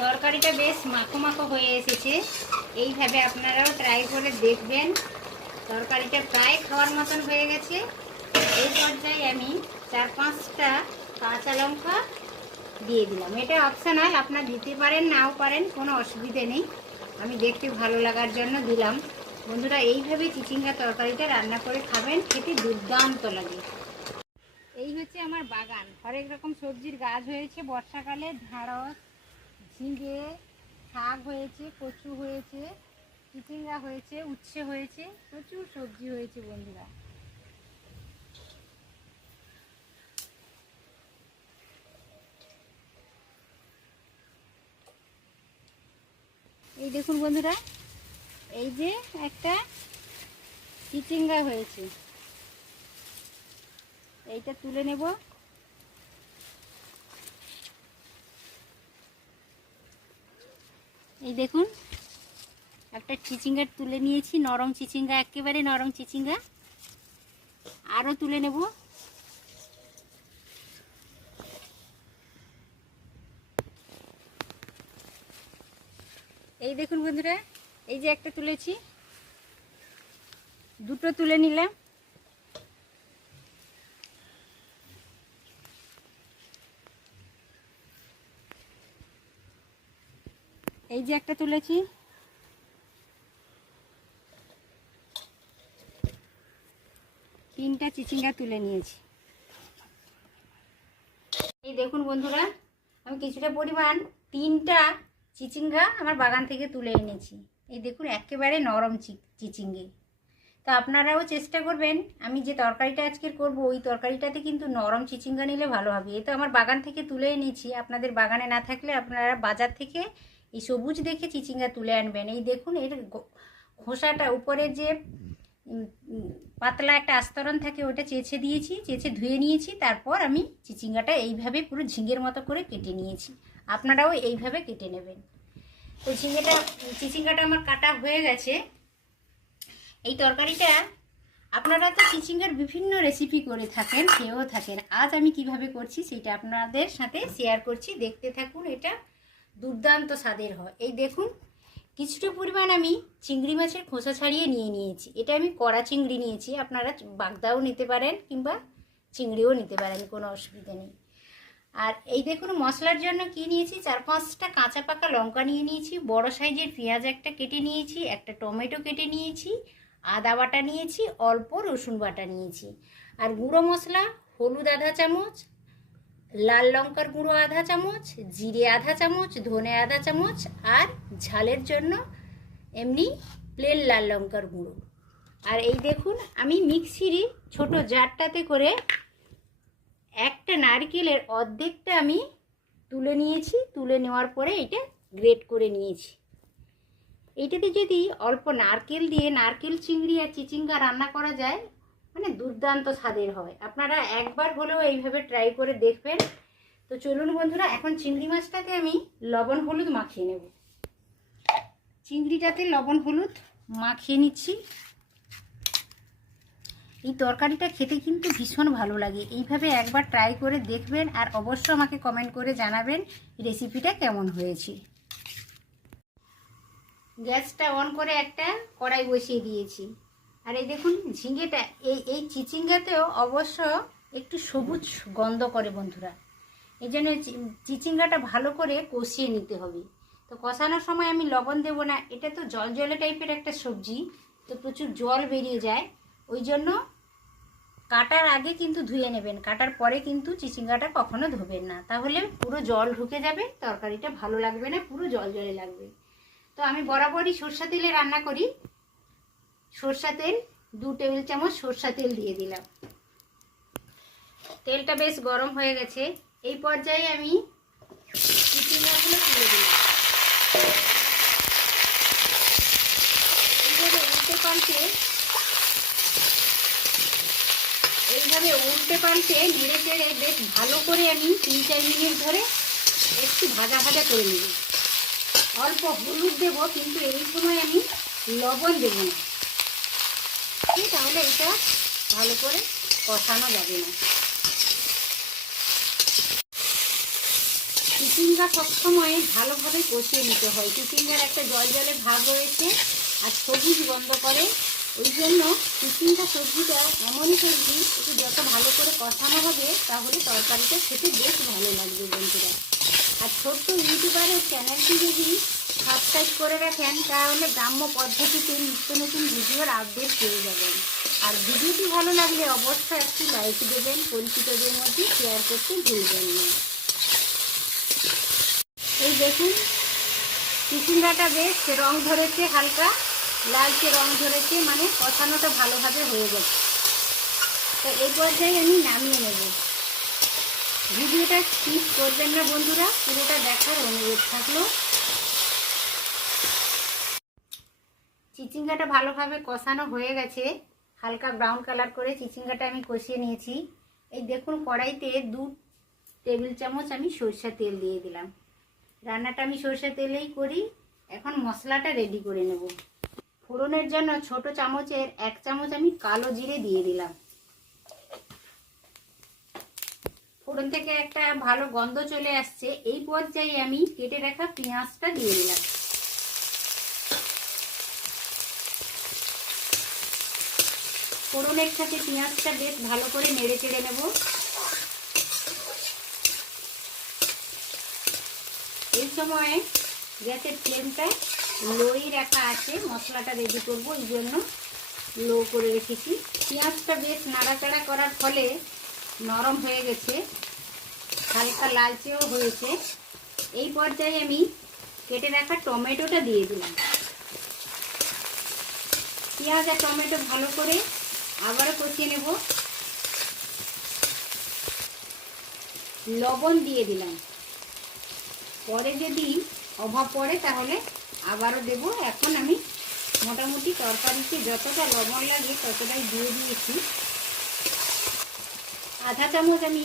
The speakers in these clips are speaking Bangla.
তরকারিটা বেশ মাখো মাখো হয়ে এসেছে। এইভাবে আপনারাও ট্রাই করে দেখবেন। তরকারিটা প্রায় খাওয়ার মতন হয়ে গেছে। এই পর্যায়ে আমি 4-5টা কাঁচা লঙ্কা দিয়ে দিলাম। এটা অপশনাল, আপনারা দিতে পারেন নাও পারেন, কোনো অসুবিধে নেই। আমি দেখতে ভালো লাগার জন্য দিলাম। বন্ধুরা, এইভাবে চিচিঙ্গা তরকারিটা রান্না করে খাবেন, খেতে দুর্দান্ত লাগে। এই হচ্ছে আমার বাগান। হরেক রকম সবজির গাছ হয়েছে বর্ষাকালে। ঢ্যাঁড়স, ঝিঙে, শাক হয়েছে, কচু হয়েছে, চিচিঙ্গা হয়েছে, উচ্ছে হয়েছে, প্রচুর সবজি হয়েছে বন্ধুরা। এই দেখুন বন্ধুরা, এই যে একটা চিচিঙ্গা হয়েছে, এইটা তুলে নেব। এই দেখুন, একটা চিচিঙ্গা তুলে নিয়েছি, নরম চিচিঙ্গা, একেবারে নরম চিচিঙ্গা। আরও তুলে নেব। এই দেখুন বন্ধুরা, এই যে একটা তুলেছি, দুটো তুলে নিলাম। এই যে একটা তুলেছি, তিনটা চিচিঙ্গা তুলে নিয়েছি। এই দেখুন বন্ধুরা, আমি কিছুটা পরিমাণ 3টা চিচিঙ্গা আমার বাগান থেকে তুলে এনেছি। এই দেখুন, একেবারে নরম চিচিঙ্গে। তো আপনারাও চেষ্টা করবেন, আমি যে তরকারিটা আজকে করব ওই তরকারিটাতে কিন্তু নরম চিচিঙ্গা নিলে ভালো হবে। এই তো আমার বাগান থেকে তুলে এনেছি, আপনাদের বাগানে না থাকলে আপনারা বাজার থেকে এই সবুজ দেখে চিচিঙ্গা তুলে আনবেন। এই দেখুন, এর খোসাটা উপরে যে পাতলা একটা আস্তরণ থাকে, ওটা চেঁচে দিয়েছি, চেঁচে ধুয়ে নিয়েছি। তারপর আমি চিচিঙ্গাটা এইভাবে পুরো ঝিঙের মতো করে কেটে নিয়েছি। আপনারাও এইভাবে কেটে নেবেন। তো চিচিঙ্গাটা আমার কাটা হয়ে গেছে। এই তরকারিটা আপনারা তো চিচিঙ্গার বিভিন্ন রেসিপি করে থাকেন, খেয়েও থাকেন। আজ আমি কিভাবে করছি সেটা আপনাদের সাথে শেয়ার করছি, দেখতে থাকুন। এটা দুর্দান্ত স্বাদের হয়। এই দেখুন, কিছুটা পরিমাণ আমি চিংড়ি মাছের খোসা ছাড়িয়ে নিয়েছি। এটা আমি কড়া চিংড়ি নিয়েছি, আপনারা বাগদাও নিতে পারেন কিংবা চিংড়িও নিতে পারেন, কোনো অসুবিধা নেই। আর এই দেখুন, মশলার জন্য কি নিয়েছি, 4-5টা কাঁচা পাকা লঙ্কা নিয়ে নিয়েছি, বড় সাইজের পেঁয়াজ একটা কেটে নিয়েছি, একটা টমেটো কেটে নিয়েছি, আদা বাটা নিয়েছি, অল্প রসুন বাটা নিয়েছি। আর গুঁড়ো মশলা, হলুদ আধা চামচ, লাল লঙ্কার গুঁড়ো আধা চামচ, জিরে আধা চামচ, ধনে আধা চামচ, আর ঝালের জন্য এমনি প্লেন লাল লঙ্কার গুঁড়ো। আর এই দেখুন, আমি মিক্সির ছোট জারটাতে করে একটা নারকেলের অর্ধেকটা আমি তুলে নিয়েছি। তুলে নেওয়ার পরে এটা গ্রেট করে নিয়েছি। এইটাতে যদি অল্প নারকেল দিয়ে নারকেল চিংড়ি আর চিচিঙ্গা রান্না করা যায়, মানে দুর্দান্ত স্বাদের হয়। আপনারা একবার হলেও এইভাবে ট্রাই করে দেখবেন। তো চলুন বন্ধুরা, এখন চিংড়ি মাছটাকে আমি লবণ হলুদ মাখিয়ে নেব। চিংড়িটাতে লবণ হলুদ মাখিয়ে নিচ্ছি। এই তরকারিটা খেতে কিন্তু ভীষণ ভালো লাগে। এইভাবে একবার ট্রাই করে দেখবেন, আর অবশ্যই আমাকে কমেন্ট করে জানাবেন রেসিপিটা কেমন হয়েছে। গ্যাসটা অন করে একটা কড়াই বসিয়ে দিয়েছি। আর এই দেখুন, ঝিঙেটা এই চিচিঙ্গাতেও অবশ্য একটু সবুজ গন্ধ করে বন্ধুরা। এই জন্য চিচিঙ্গাটা ভালো করে কষিয়ে নিতে হবে। তো কষানোর সময় আমি লবণ দেব না, এটা তো জল জলে টাইপের একটা সবজি, তো প্রচুর জল বেরিয়ে যায়। ওই জন্য কাটার আগে কিন্তু ধুয়ে নেবেন, কাটার পরে কিন্তু চিচিঙ্গাটা কখনো ধোবেন না, তাহলে পুরো জল ঢুকে যাবে, তরকারিটা ভালো লাগবে না, পুরো জল জলে লাগবে। তো আমি বরাবরই সরষা তেলে রান্না করি। সরষা তেল 2 টেবিল চামচ সরষা তেল দিয়ে দিলাম। তেলটা বেশ গরম হয়ে গেছে। এই পর্যায়ে আমি চিচিঙ্গাগুলো তুলে দিলাম। এইভাবে উল্টে পাল্টে নেড়ে চেড়ে বেশ ভালো করে আমি 3-4 মিনিট ধরে একটু ভাজা ভাজা করে নেব। অল্প হলুদ দেব, কিন্তু এই সময় আমি লবণ দেব না, তাহলে এটা ভালো করে কষানো যাবে না। চিচিঙ্গা সবসময় ভালোভাবে কষিয়ে নিতে হয়। চিচিঙ্গার একটা জল জলে ভাব রয়েছে আর সবুজ গন্ধ করে, ওই জন্য চিচিঙ্গা সবজিটা এমনই সবজি একটু যত ভালো করে কষানো হবে তাহলে তরকারিটা খেতে বেশ ভালো লাগবে বন্ধুরা। আর ছোট্ট ইউটিউবারের চ্যানেলটি যদি সাবস্ক্রাইব করে রাখেন তাহলে গ্রাম্য পদ্ধতিতে নিত্য নতুন ভিডিওর আপডেট পেয়ে যাবেন। আর ভিডিওটি ভালো লাগলে অবশ্যই একটি লাইক দেবেন, পরিচিতদের মধ্যে শেয়ার করতে ভুলবেন না। এই দেখুন চিচিঙ্গাটা বেশ রং ধরেছে, হালকা লালচে রং ধরেছে, মানে কষানোটা ভালোভাবে হয়ে গেছে। তো এই পর্যায়ে আমি নামিয়ে নেব। ভিডিওটা স্কিপ করবেন না বন্ধুরা, পুরোটা দেখার অনুরোধ থাকলো। চিচিঙ্গাটা ভালোভাবে কষানো হয়ে গেছে, হালকা ব্রাউন কালার করে চিচিঙ্গাটা আমি কষিয়ে নিয়েছি। এই দেখুন কড়াইতে 2 টেবিল চামচ আমি সরষের তেল দিয়ে দিলাম। রান্নাটা আমি সরষের তেলেই করি। এখন মশলাটা রেডি করে নেব। ফোড়নের জন্য ছোট চামচের 1 চামচ আমি কালো জিরে দিয়ে দিলাম। ফোড়ন থেকে একটা ভালো গন্ধ চলে আসছে, এই পর্যায়ে আমি কেটে রাখা পেঁয়াজটা দিয়ে দিলাম। ফোড়নের সাথে পেঁয়াজটা বেশ ভালো করে নেড়ে চেড়ে নেব। এই সময় গ্যাসের ফ্লেমটা লোই রাখা আছে, মশলাটা রেডি করবো এই জন্য লো করে রেখেছি। পেঁয়াজটা বেশ নাড়াচাড়া করার ফলে নরম হয়ে গেছে, হালকা লালচেও হয়েছে। এই পর্যায়ে আমি কেটে রাখা টমেটোটা দিয়ে দিলাম। পেঁয়াজ আর টমেটো ভালো করে আবারও কষিয়ে নেব। লবণ দিয়ে দিলাম, পরে যদি অভাব পড়ে তাহলে আবারও দেব। এখন আমি মোটামুটি তরকারিতে যতটা লবণ লাগে ততটাই দিয়ে দিয়েছি। আধা চামচ আমি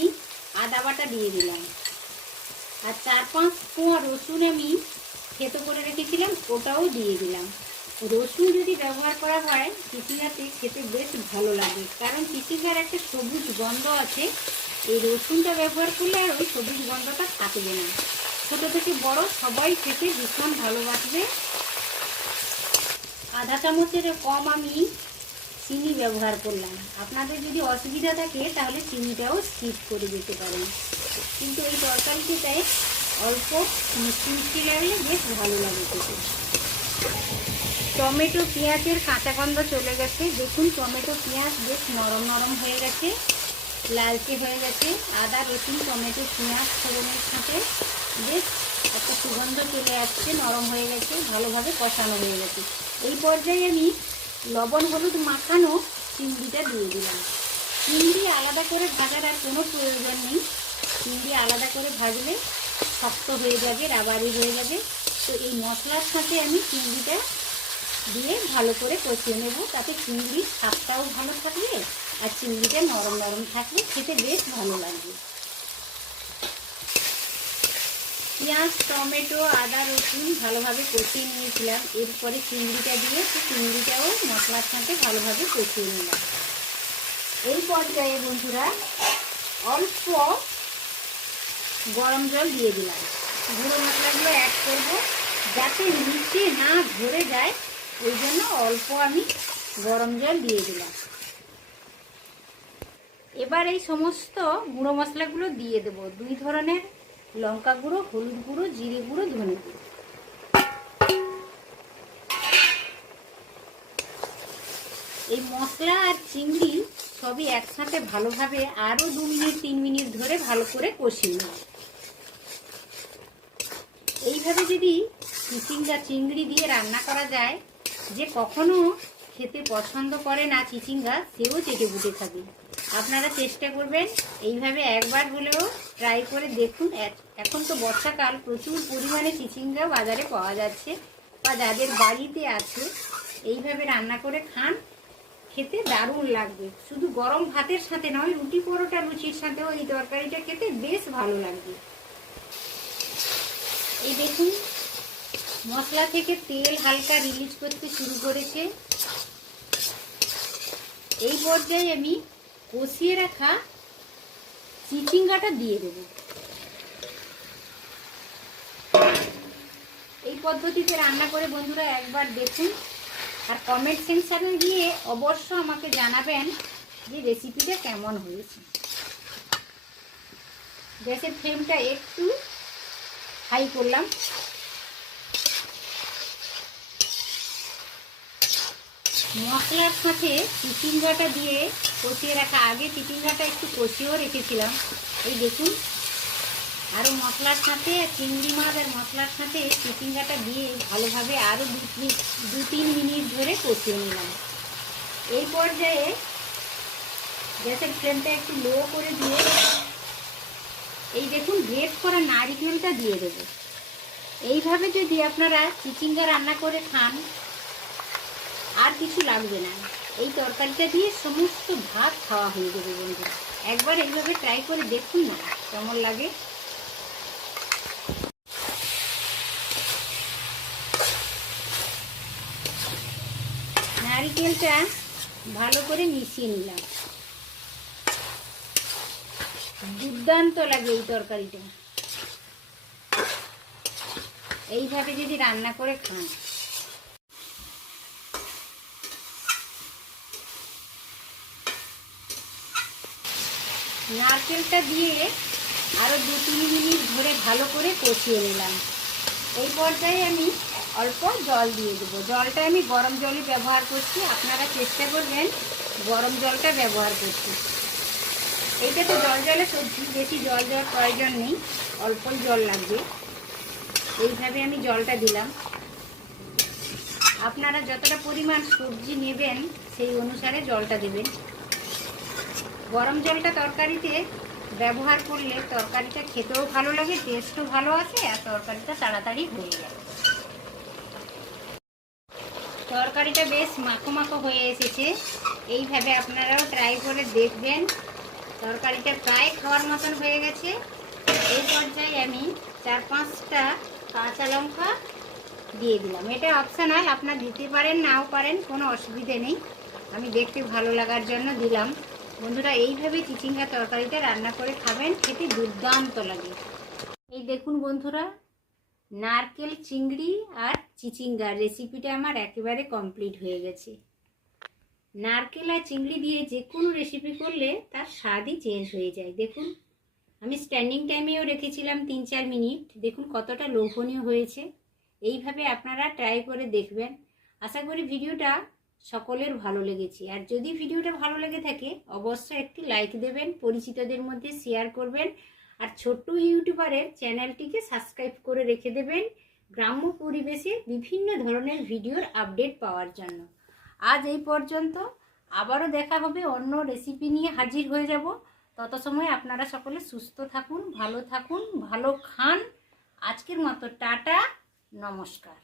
আদা বাটা দিয়ে দিলাম, আর 4-5 কোয়া রসুন আমি থেতো করে রেখেছিলাম ওটাও দিয়ে দিলাম। রসুন যদি ব্যবহার করা হয় চিচিঙ্গাতে খেতে বেশ ভালো লাগে, কারণ চিচিঙ্গার একটা সবুজ গন্ধ আছে। এই রসুনটা ব্যবহার করলে আর ওই সবুজ গন্ধটা থাকবে না। ছোটো থেকে বড় সবাই খেতে ভীষণ ভালোবাসবে। আধা চামচের কম আমি চিনি ব্যবহার করলাম। আপনাদের যদি অসুবিধা থাকে তাহলে চিনিটাও স্কিপ করে দিতে পারেন, কিন্তু এই তরকারিটায় অল্প মিষ্টি মিষ্টি লাগলে বেশ ভালো লাগে খেতে। টমেটো পেঁয়াজের কাঁচা গন্ধ চলে গেছে। দেখুন টমেটো পেঁয়াজ বেশ নরম নরম হয়ে গেছে, লালচে হয়ে গেছে। আদা রসুন টমেটো পেঁয়াজ ফোড়নের সাথে বেশ একটা সুগন্ধ চলে আসছে, নরম হয়ে গেছে, ভালোভাবে কষানো হয়ে গেছে। এই পর্যায়ে আমি লবণ হলুদ মাখানো চিংড়িটা দিয়ে দিলাম। চিংড়ি আলাদা করে ভাজার আর কোনো প্রয়োজন নেই, চিংড়ি আলাদা করে ভাজলে শক্ত হয়ে যাবে, রাবারি হয়ে যাবে। তো এই মশলার সাথে আমি চিংড়িটা দিয়ে ভালো করে কষিয়ে নেব, তাতে চিংড়ির স্বাদটাও ভালো থাকবে আর চিংড়িটা নরম নরম থাকলে খেতে বেশ ভালো লাগবে। পেঁয়াজ টমেটো আদা রসুন ভালোভাবে কষিয়ে নিয়েছিলাম, এরপরে চিংড়িটা দিয়ে চিংড়িটাও মশলার সাথে ভালোভাবে কষিয়ে নিলাম। এই পর্যায়ে বন্ধুরা অল্প গরম জল দিয়ে দিলাম। গুঁড়ো মশলাগুলো অ্যাড করব যাতে নিচে না ধরে যায়, ওই জন্য অল্প আমি গরম জল দিয়ে দিলাম। এবার এই সমস্ত গুঁড়ো মশলাগুলো দিয়ে দেব। 2 ধরনের লঙ্কা গুঁড়ো, হলুদ গুঁড়ো, জিরে গুঁড়ো, ধনে গুঁড়ো। এই মশলা আর চিংড়ি সবই একসাথে ভালোভাবে আরও 2 মিনিট 3 মিনিট ধরে ভালো করে কষিয়ে নেব। এইভাবে যদি চিচিঙ্গা চিংড়ি দিয়ে রান্না করা যায়, যে কখনো খেতে পছন্দ করে না চিচিঙ্গা সেও চেটে বুটে খাবে। আপনারা চেষ্টা করবেন এইভাবে একবার হলেও ট্রাই করে দেখুন। এখন তো বর্ষাকাল, প্রচুর পরিমাণে চিচিঙ্গা বাজারে পাওয়া যাচ্ছে, বা যাদের বাড়িতে আছে এইভাবে রান্না করে খান, খেতে দারুণ লাগবে। শুধু গরম ভাতের সাথে নয়, রুটি পরোটা লুচির সাথেও এই তরকারিটা খেতে বেশ ভালো লাগবে। এই দেখুন মশলা থেকে তেল হালকা রিলিজ করতে শুরু করেছে। এই পর্যায়ে আমি কষিয়ে রাখা চিচিঙ্গাটা দিয়ে দেব। পদ্ধতিতে রান্না করে বন্ধুরা একবার দেখুন, আর কমেন্ট সেকশানে গিয়ে অবশ্য আমাকে জানাবেন যে রেসিপিটা কেমন হয়েছে। গ্যাসের ফ্লেমটা একটু হাই করলাম। মশলার সাথে চিচিঙ্গাটা দিয়ে কষিয়ে রাখা, আগে চিচিঙ্গাটা একটু কষিয়েও রেখেছিলাম। এই দেখুন, আরও মশলার সাথে চিংড়ি মাছ আর মশলার সাথে চিচিঙ্গাটা দিয়ে ভালোভাবে আরও 2-3 মিনিট ধরে কষিয়ে নিলাম। এই পর্যায়ে গ্যাসের ফ্লেমটা একটু লো করে দিয়ে এই দেখুন গ্রেট করা নারকেলটা দিয়ে দেব। এইভাবে যদি আপনারা চিচিঙ্গা রান্না করে খান আর কিছু লাগবে না, এই তরকারিটা দিয়ে সমস্ত ভাত খাওয়া হয়ে যাবে বন্ধুরা। একবার এইভাবে ট্রাই করে দেখুন না কেমন লাগে। নারকেলটা ভালো করে মিশিয়ে নিলাম। দুর্দান্ত লাগে এই তরকারিটা, এইভাবে যদি রান্না করে খান। নারকেলটা দিয়ে আরও 2-3 মিনিট ধরে ভালো করে কষিয়ে নিলাম। এই পর্যায়ে আমি অল্প জল দিয়ে দেবো। জলটা আমি গরম জলই ব্যবহার করছি, আপনারা চেষ্টা করবেন গরম জলটা ব্যবহার করতে। এইটা তো জলে সবজি, বেশি জল দেওয়ার প্রয়োজন নেই, অল্পই জল লাগবে। এইভাবে আমি জলটা দিলাম। আপনারা যতটা পরিমাণ সবজি নেবেন সেই অনুসারে জলটা দেবেন। গরম জলটা তরকারিতে ব্যবহার করলে তরকারিটা খেতেও ভালো লাগে, টেস্টও ভালো আসে, আর তরকারিটা তাড়াতাড়ি হয়ে যায়। তরকারিটা বেশ মাখো মাখো হয়ে এসেছে। এইভাবে আপনারাও ট্রাই করে দেখবেন। তরকারিটা প্রায় খাওয়ার মতন হয়ে গেছে। এই পর্যায়ে আমি 4-5টা কাঁচা লঙ্কা দিয়ে দিলাম। এটা অপশনাল, আপনারা দিতে পারেন নাও পারেন, কোনো অসুবিধে নেই। আমি দেখতে ভালো লাগার জন্য দিলাম। বন্ধুরা এইভাবে চিচিঙ্গা তরকারিটা রান্না করে খাবেন, খেতে দুর্দান্ত লাগে। এই দেখুন বন্ধুরা, নারকেল চিংড়ি আর চিচিঙ্গার রেসিপিটা আমার একেবারে কমপ্লিট হয়ে গেছে। নারকেল আর চিংড়ি দিয়ে যে কোনো রেসিপি করলে তার স্বাদই চেঞ্জ হয়ে যায়। দেখুন, আমি স্ট্যান্ডিং টাইমেও রেখেছিলাম 3-4 মিনিট। দেখুন কতটা লোভনীয় হয়েছে। এইভাবে আপনারা ট্রাই করে দেখবেন। আশা করি ভিডিওটা সকলের ভালো লেগেছে। আর যদি ভিডিওটা ভালো লেগে থাকে অবশ্যই একটি লাইক দেবেন, পরিচিতদের মধ্যে শেয়ার করবেন, আর ছোট্ট ইউটিউবারের চ্যানেলটিকে সাবস্ক্রাইব করে রেখে দেবেন গ্রাম্য পরিবেশে বিভিন্ন ধরনের ভিডিওর আপডেট পাওয়ার জন্য। আজ এই পর্যন্ত, আবারও দেখা হবে, অন্য রেসিপি নিয়ে হাজির হয়ে যাব। তত সময় আপনারা সকলে সুস্থ থাকুন, ভালো থাকুন, ভালো খান। আজকের মতো টাটা, নমস্কার।